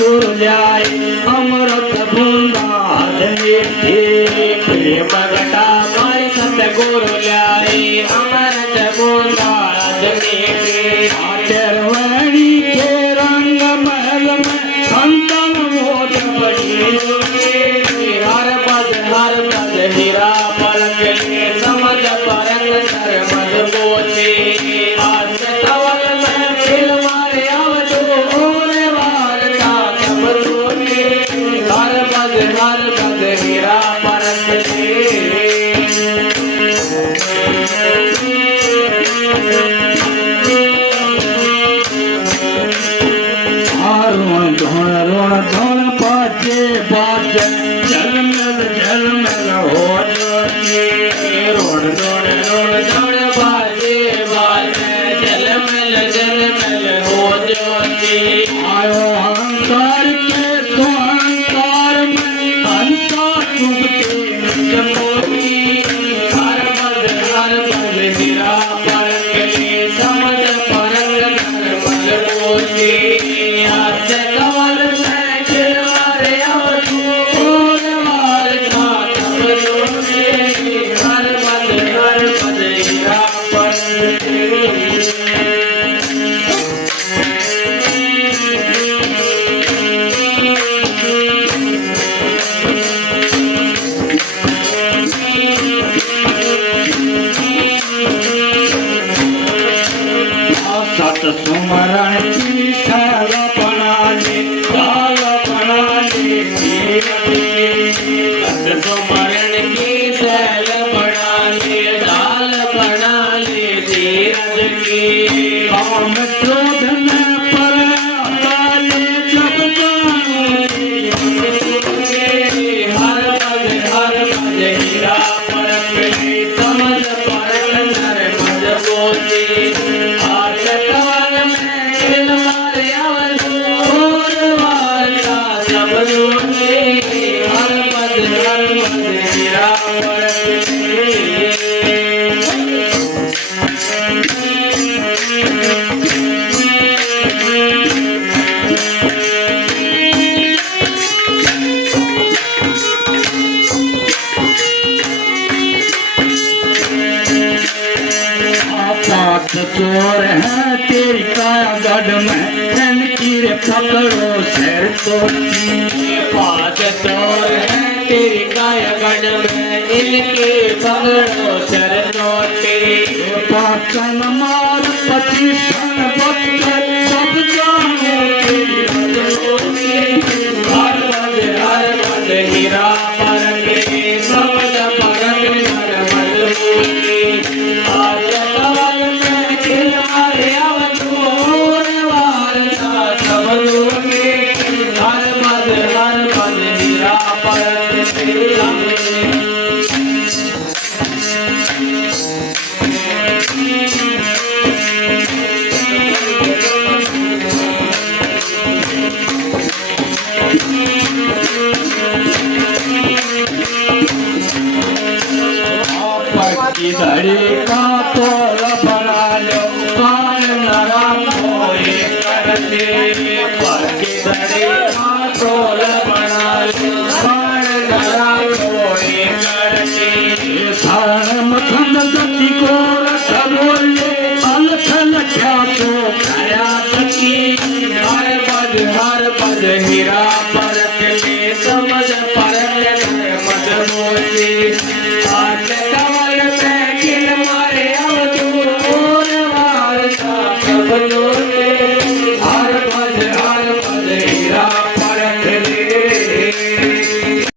गुरु जाए अमृत बूंदा प्रेम घटा मारे सतगुरु जाए अमृत बूंदा चरवाणी के रंग महल में संतम मोद पड़ी हर पद हीरा परक समझ परक सर मद बोले आज तवल में खिल मारे आवतो ओरे वारता सब लोगे हर पद हीरा परक ऋण धन पाचे पाचे झलमल हो जोती ऋण धन पाचे पाचे झलमल हो जोती आयो अहंकार के तो अहंकार में अहंकार डूबते मोती हर पद हीरा परक समझ परक मल मोती सत सुमरण की साल बनाले सत सुमरण की साल बनाले दाल बनाले धीरज की काम क्रोधन पर अकाले जब हर पद हीरा परक समझ परक नर मद बोले चोर है तेरी काया गढ़ में कीरे पकड़ो सिर तोड़ती पाँच चोर है तेरी काया गढ़ में इनके पकड़ो सिर तोड़ती पाचन मार पतिशन पत्थर सब जानो तेरी हर पद हीरा परक समझ परक नर मद बोले धड़ी का तोल बना लो कान नरम होए करते पर की धड़ी का तोल बना लो कान नरम होए करते धर्म खंड गति को रख बोले अलखल क्या तो खया सकी हर पद हीरा परक ले समझ परक मद बोले आज कमल में खिल मारे अब तू और वारता सब लोग